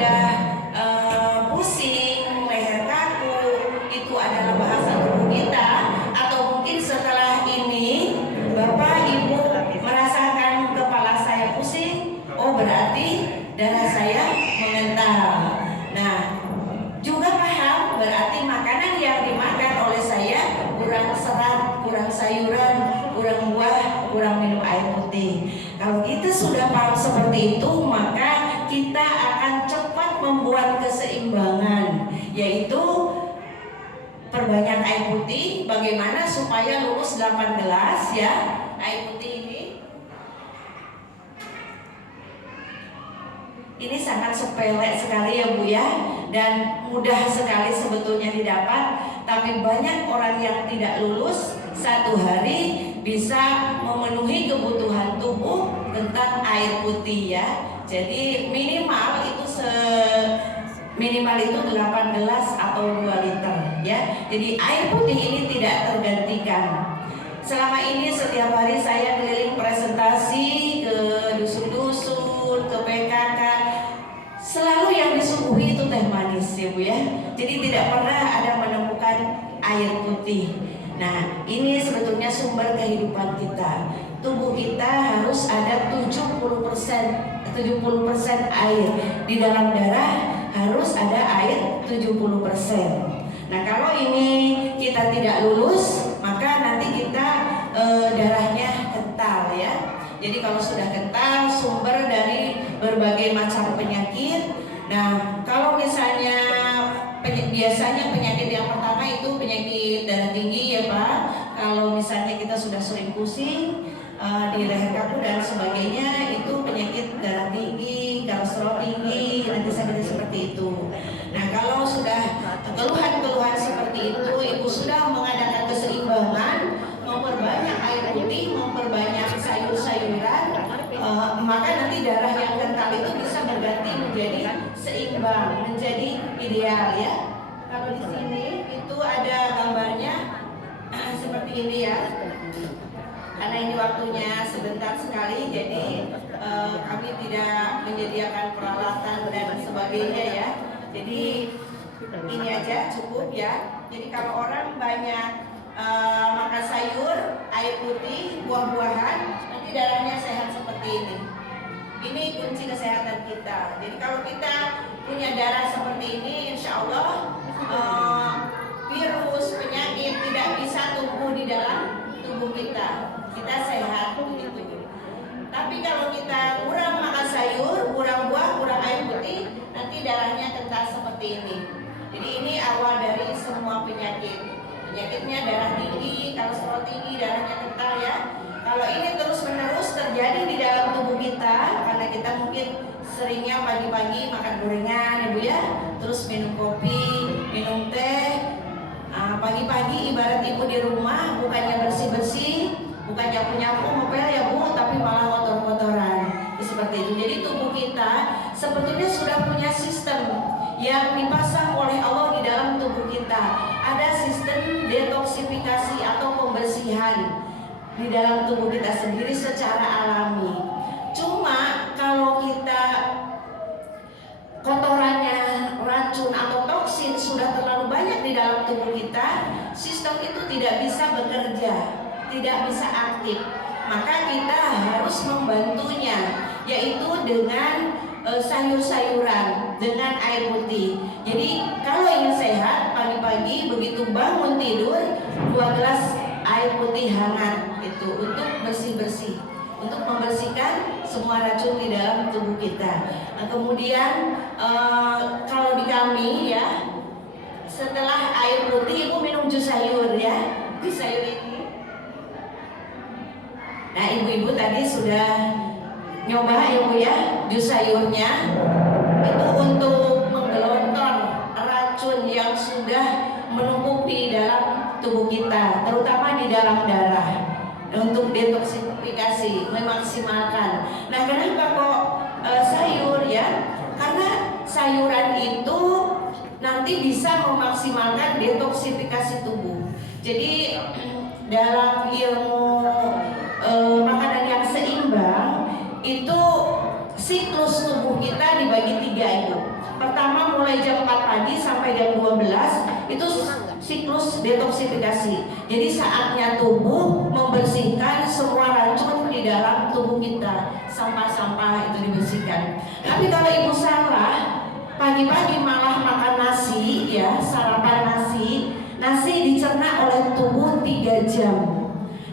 sudah pusing, leher kaku, itu adalah bahasa tubuh kita. Atau mungkin setelah ini Bapak Ibu merasakan kepala saya pusing, oh berarti darah saya mengental. Nah, juga paham berarti makanan yang dimakan oleh saya kurang serat, kurang sayuran, kurang buah, kurang minum air putih. Kalau kita sudah paham seperti itu, maka kita akan cepat membuat keseimbangan, yaitu perbanyak air putih. Bagaimana supaya lulus 8 gelas ya air putih ini? Ini sangat sepele sekali ya Bu ya, dan mudah sekali sebetulnya didapat. Tapi banyak orang yang tidak lulus satu hari bisa memenuhi kebutuhan tubuh tentang air putih ya. Jadi minimal itu 8 gelas atau 2 liter ya. Jadi air putih ini tidak tergantikan. Selama ini setiap hari saya keliling presentasi ke dusun-dusun, ke PKK, selalu yang disuguhi itu teh manis ya Bu ya. Jadi tidak pernah ada menemukan air putih. Nah, ini sebetulnya sumber kehidupan kita. Tubuh kita harus ada 70% air. Di dalam darah harus ada air 70%. Nah, kalau ini kita tidak lulus, maka nanti kita darahnya kental ya. Jadi kalau sudah kental, sumber dari berbagai macam penyakit. Nah, kalau misalnya biasanya penyakit yang pertama itu penyakit darah tinggi ya Pak. Kalau misalnya kita sudah sering pusing di leher kaku dan sebagainya, itu penyakit darah tinggi, kolesterol tinggi, nanti sakit seperti itu. Nah, kalau sudah keluhan-keluhan seperti itu, Ibu sudah mengadakan keseimbangan, memperbanyak air putih, memperbanyak sayur-sayuran, maka nanti darah yang kental itu bisa berganti menjadi seimbang, menjadi ideal ya. Kalau di sini itu ada gambarnya seperti ini ya. Karena ini waktunya sebentar sekali, jadi kami tidak menyediakan peralatan dan sebagainya ya. Jadi ini aja cukup ya. Jadi kalau orang banyak makan sayur, air putih, buah-buahan, nanti darahnya sehat seperti ini. Ini kunci kesehatan kita. Jadi kalau kita punya darah seperti ini, insya Allah virus, penyakit tidak bisa tumbuh di dalam tubuh kita. Kita sehat begitu. Tapi kalau kita kurang makan sayur, kurang buah, kurang air putih, nanti darahnya kental seperti ini. Jadi ini awal dari semua penyakit. Penyakitnya darah tinggi, kolesterol tinggi, darahnya kental ya. Kalau ini terus-menerus terjadi di dalam tubuh kita, karena kita mungkin seringnya pagi-pagi makan gorengan ya Bu ya, terus minum kopi, minum teh. Pagi-pagi ibarat Ibu di rumah bukannya bersih-bersih, bukan nyapu-nyapu ngepel ya Bu, tapi malah kotor-kotoran. Seperti itu. Jadi tubuh kita sebetulnya sudah punya sistem yang dipasang oleh Allah di dalam tubuh kita. Ada sistem detoksifikasi atau pembersihan di dalam tubuh kita sendiri secara alami. Cuma kalau kita kotorannya, racun atau toksin sudah terlalu banyak di dalam tubuh kita, sistem itu tidak bisa bekerja, tidak bisa aktif. Maka kita harus membantunya, yaitu dengan sayur-sayuran, dengan air putih. Jadi kalau ingin sehat, pagi-pagi begitu bangun tidur 2 gelas air putih hangat itu untuk bersih-bersih, untuk membersihkan semua racun di dalam tubuh kita. Nah, kemudian kalau di kami ya, setelah air putih Ibu minum jus sayur ya, jus sayur ini. Nah, ibu-ibu tadi sudah nyoba ya Bu ya, jus sayurnya itu untuk menggelontor racun yang sudah menumpuk di dalam tubuh kita, terutama di dalam darah, untuk detoksifikasi, memaksimalkan. Nah, kenapa kok sayur ya? Karena sayuran itu nanti bisa memaksimalkan detoksifikasi tubuh. Jadi dalam ilmu makanan yang seimbang itu siklus tubuh kita dibagi 3 itu. Pertama mulai jam 4 pagi sampai jam 12 itu siklus detoksifikasi. Jadi saatnya tubuh membersihkan semua racun di dalam tubuh kita, sampah-sampah itu dibersihkan. Tapi kalau ibu salah, pagi-pagi malah makan nasi ya, sarapan nasi dicerna oleh tubuh 3 jam.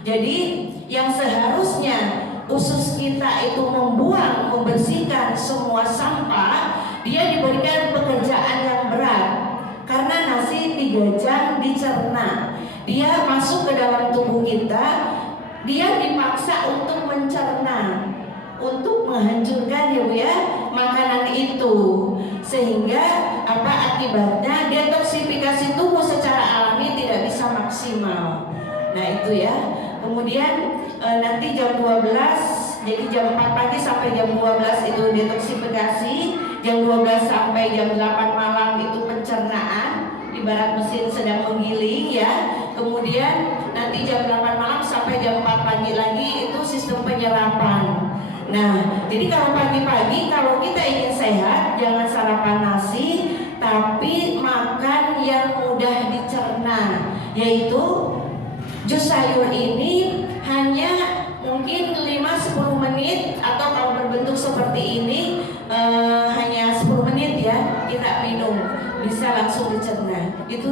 Jadi yang seharusnya usus kita itu membersihkan semua sampah, dia diberikan pekerjaan yang berat karena nasi 3 jam dicerna. Dia masuk ke dalam tubuh kita, dia dipaksa untuk mencerna, untuk menghancurkan ya Bu ya makanan itu, sehingga akibatnya detoksifikasi tubuh secara alami tidak bisa maksimal. Nah itu ya. Kemudian nanti jam 12, jadi jam 4 pagi sampai jam 12 itu detoksifikasi, jam 12 sampai jam 8 malam itu pencernaan, ibarat mesin sedang menggiling ya. Kemudian nanti jam 8 malam sampai jam 4 pagi lagi itu sistem penyerapan. Nah, jadi kalau pagi-pagi kalau kita ingin sehat, jangan sarapan nasi, tapi makan yang mudah dicerna, yaitu jus sayur ini hanya mungkin 5-10 menit, atau kalau berbentuk seperti ini hanya 10 menit ya kita minum, bisa langsung dicerna. Itu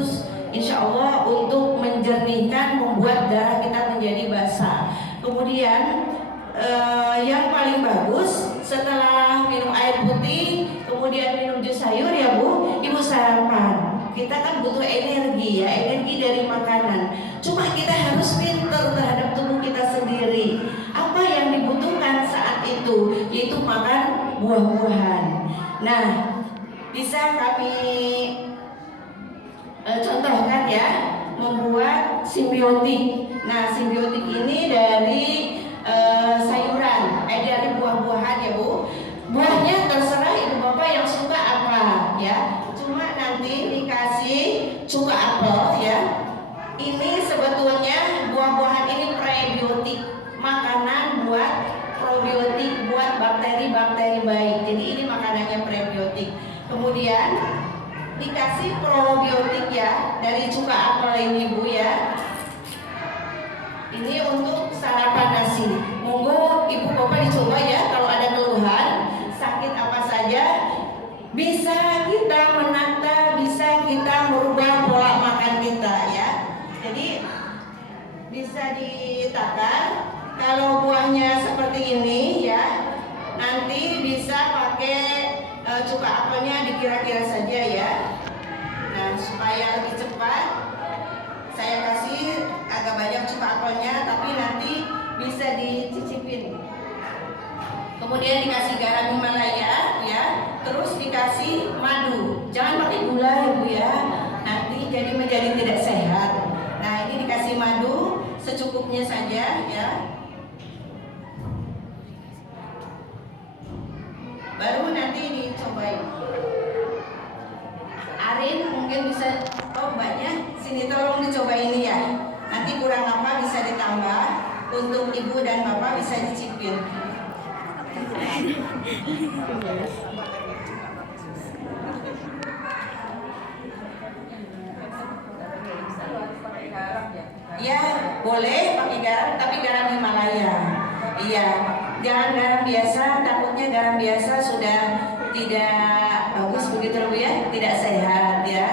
insya Allah untuk menjernihkan, membuat darah kita menjadi basah. Kemudian yang paling bagus setelah minum air putih, kemudian minum jus sayur ya Bu, ibu sarapan. Kita kan butuh energi ya, energi dari makanan. Cuma kita harus pintar terhadap tubuh kita sendiri. Apa yang dibutuhkan saat itu, yaitu makan buah-buahan. Nah, bisa kami contohkan ya, membuat simbiotik. Nah, simbiotik ini dari sayuran, dari buah-buahan ya Bu. Buahnya terserah ibu bapak yang suka apa ya. Cuma nanti dikasih cuka apel ya. Ini sebetulnya buah-buahan ini prebiotik, makanan buat probiotik, buat bakteri-bakteri baik. Jadi ini makanannya prebiotik. Kemudian dikasih probiotik ya dari cuka apel ini Bu ya. Ini untuk sarapan nasi. Monggo ibu bapak dicoba ya, kalau ada keluhan sakit apa saja, bisa kita menata, bisa kita merubah pola makan kita ya. Jadi bisa ditakar. Kalau buahnya seperti ini ya, nanti bisa pakai cuka apelnya dikira-kira saja ya. Nah, supaya lebih cepat, saya kasih agak banyak cuka apelnya, tapi nanti bisa dicicipin. Kemudian dikasih garam Himalaya ya, terus dikasih madu. Jangan pakai gula ya Bu ya, nanti menjadi tidak sehat. Nah, ini dikasih madu secukupnya saja ya. Baru nanti dicobain. Arin mungkin bisa, mbaknya sini tolong dicoba ini ya. Nanti kurang apa bisa ditambah, untuk ibu dan bapak bisa dicicipin. Ya boleh pakai garam, tapi garam Himalaya. Iya, jangan garam biasa, takutnya garam biasa sudah tidak bagus begitu Bu ya, tidak sehat ya.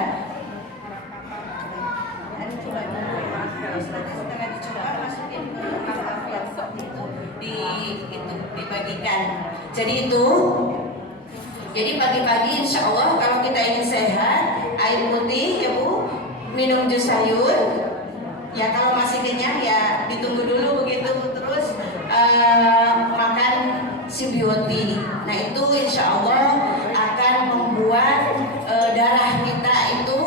Setelah dicoba masukin ke kapal itu dibagikan. Jadi pagi-pagi insya Allah kalau kita ingin sehat, air putih ya Bu, minum jus sayur ya. Kalau masih kenyang ya ditunggu dulu begitu, terus makan simbiotik. Nah itu insya Allah akan membuat darah kita itu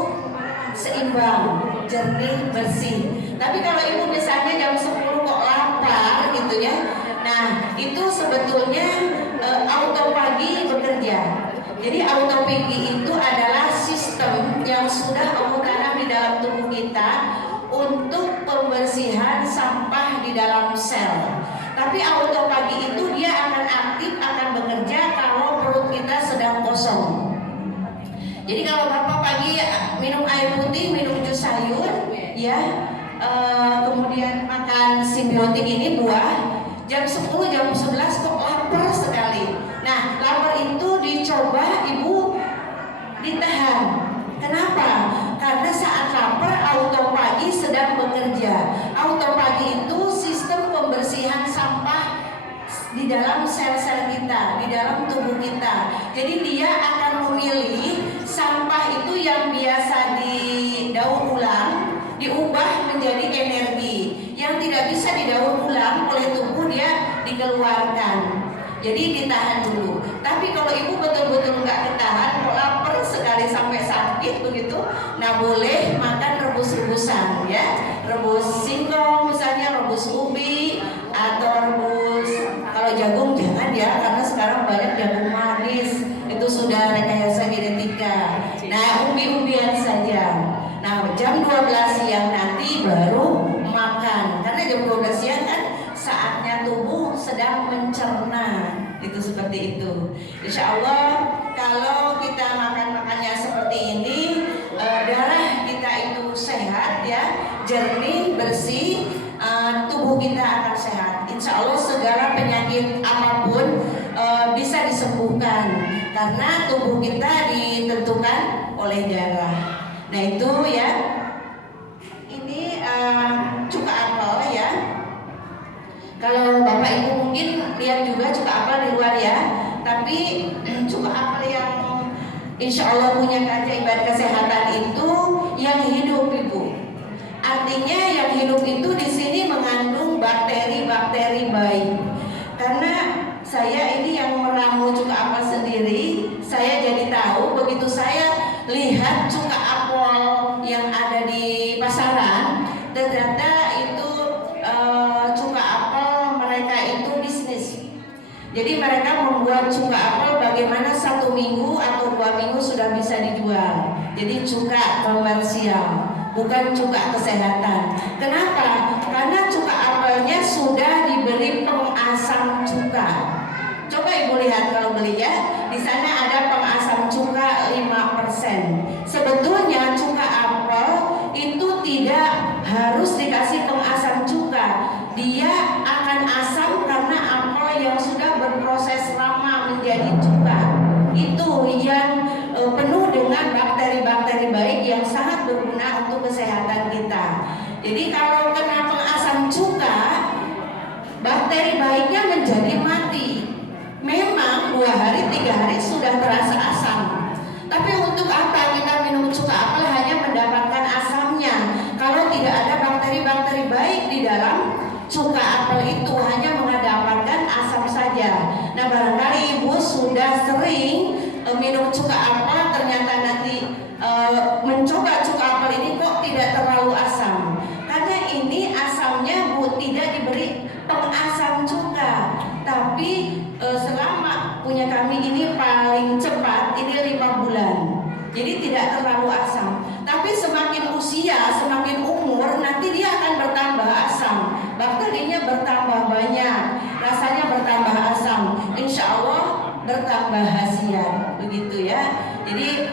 seimbang, jernih, bersih. Tapi kalau ibu misalnya jam 10 kok lapar gitu ya, nah itu sebetulnya autopagi bekerja. Jadi autopagi itu adalah sistem yang sudah Allah tanam di dalam tubuh kita untuk pembersihan sampah di dalam sel. Tapi autopagi itu dia akan aktif, akan bekerja kalau perut kita sedang kosong. sibiotik ini buah, jam 10, jam 11 kok lapar sekali. Nah, lapar itu dicoba ibu ditahan. Kenapa? Karena saat lapar autofagi sedang bekerja. Autofagi itu sistem pembersihan sampah di dalam sel-sel kita, di dalam tubuh kita. Jadi dia akan memilih sampah itu yang biasa didaur ulang, diubah menjadi energi. Yang tidak bisa didaur ulang oleh tubuh dia dikeluarkan. Jadi ditahan dulu. Tapi kalau ibu betul-betul nggak ketahan, kalau lapar sekali sampai sakit begitu, nah boleh makan rebus-rebusan ya, rebus singkong misalnya, rebus ubi atau rebus, kalau jagung jangan ya, karena sekarang banyak jagung manis itu sudah rekayasa genetika. Nah umbi-umbian saja. Nah jam 12 siang nanti baru makan, karena jam 12 siang kan saatnya tubuh sedang mencerna, itu seperti itu. Insya Allah kalau kita makannya seperti ini, darah kita itu sehat ya, jernih, bersih, tubuh kita akan sehat. Insya Allah segala penyakit apapun bisa disembuhkan karena tubuh kita ditentukan oleh darah. Nah itu ya, ini cuka apel ya. Kalau Bapak Ibu mungkin lihat juga cuka apel di luar ya, tapi cuka apel yang insya Allah punya keajaiban kesehatan itu yang hidup Ibu. Artinya yang hidup itu di sini mengandung bakteri-bakteri baik. Karena saya ini yang meramu cuka apel sendiri, saya jadi tahu begitu saya lihat cuka apel yang ada di pasaran, ternyata itu cuka apel mereka itu bisnis. Jadi mereka membuat cuka apel bagaimana 1 minggu atau 2 minggu sudah bisa dijual. Jadi cuka komersial, bukan cuka kesehatan. Kenapa? Karena cuka apelnya sudah diberi pengasam cuka. Coba ibu lihat kalau beli ya, di sana ada pengasam cuka 5%. Sebetulnya cuka apel itu tidak harus dikasih pengasam cuka. Dia akan asam karena apel yang sudah berproses lama menjadi cuka. Itu yang penuh dengan bakteri-bakteri baik yang sangat berguna untuk kesehatan kita. Jadi kalau kena pengasam cuka, bakteri baiknya menjadi mati. Memang 2 hari 3 hari sudah terasa asam. Tapi untuk apa kita minum cuka apel hanya mendapatkan asamnya? Kalau tidak ada bakteri-bakteri baik di dalam cuka apel itu, hanya mendapatkan asam saja. Nah barangkali ibu sudah sering minum cuka apel, ternyata nanti mencoba cuka apel ini kok tidak terlalu asam. Karena ini asamnya bu tidak diberi pengasam cuka, tapi selama punya kami ini paling cepat ini 5 bulan. Jadi tidak terlalu asam. Tapi semakin usia, semakin umur, nanti dia akan bertambah asam. Bakterinya bertambah banyak, rasanya bertambah asam. Insya Allah bertambah khasiat, begitu ya. Jadi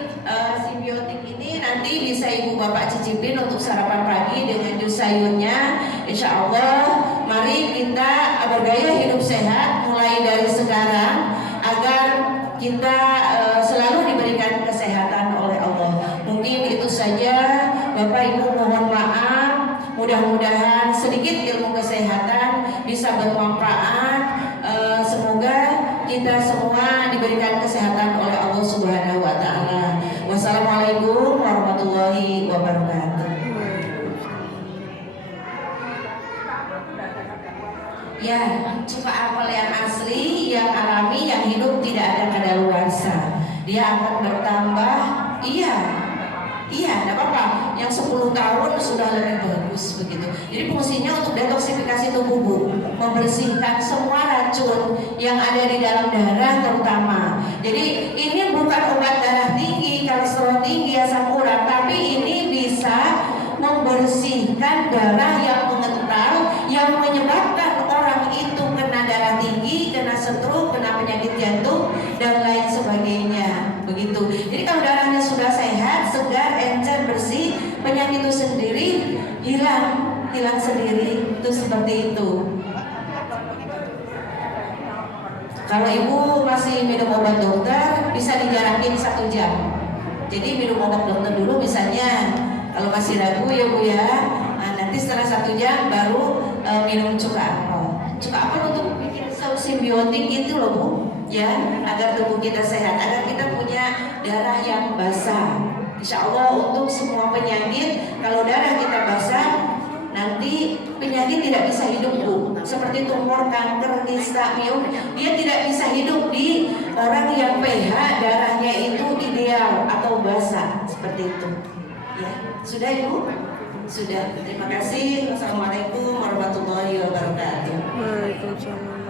sibiotik ini nanti bisa ibu bapak cicipin untuk sarapan pagi dengan jus sayurnya. Insya Allah, mari kita bergaya hidup sehat mulai dari sekarang agar kita selalu diberikan kesehatan oleh Allah. Mungkin itu saja Bapak Ibu, mohon maaf. Mudah-mudahan sedikit ilmu kesehatan bisa bermanfaat. Semoga kita semua diberikan kesehatan oleh Allah Subhanahu wa taala. Wassalamualaikum warahmatullahi wabarakatuh. Ya, cuka apel yang asli, yang alami, yang hidup, tidak ada kadaluarsa. Dia akan bertambah. Iya, tidak apa-apa. Yang 10 tahun sudah lebih bagus begitu. Jadi fungsinya untuk detoksifikasi tubuh bu, membersihkan semua racun yang ada di dalam darah terutama. Jadi ini bukan obat darah tinggi, kolesterol tinggi, asam urat, tapi ini bisa membersihkan darah yang mengental, yang menyebabkan orang itu kena darah tinggi, kena stroke, kena penyakit jantung dan lain sebagainya. Begitu. Jadi kalau darahnya sudah sehat, segar, encer, bersih, penyakit itu sendiri hilang sendiri. itu seperti itu. Kalau ibu masih minum obat dokter, bisa dijarakin 1 jam. Jadi minum obat dokter dulu misalnya, kalau masih ragu ya bu ya, nah, nanti setelah 1 jam baru minum cuka apel. Cuka apel untuk bikin saus simbiotik itu loh bu, ya, agar tubuh kita sehat, agar kita punya darah yang basah. Insya Allah untuk semua penyakit, kalau darah kita basah, nanti penyakit tidak bisa hidup bu, seperti tumor, kanker, kista, miom, dia tidak bisa hidup di orang yang pH darahnya itu ideal atau basah seperti itu. Ya, sudah ibu? Sudah. Terima kasih. Wassalamualaikum warahmatullahi wabarakatuh. Waalaikumsalam.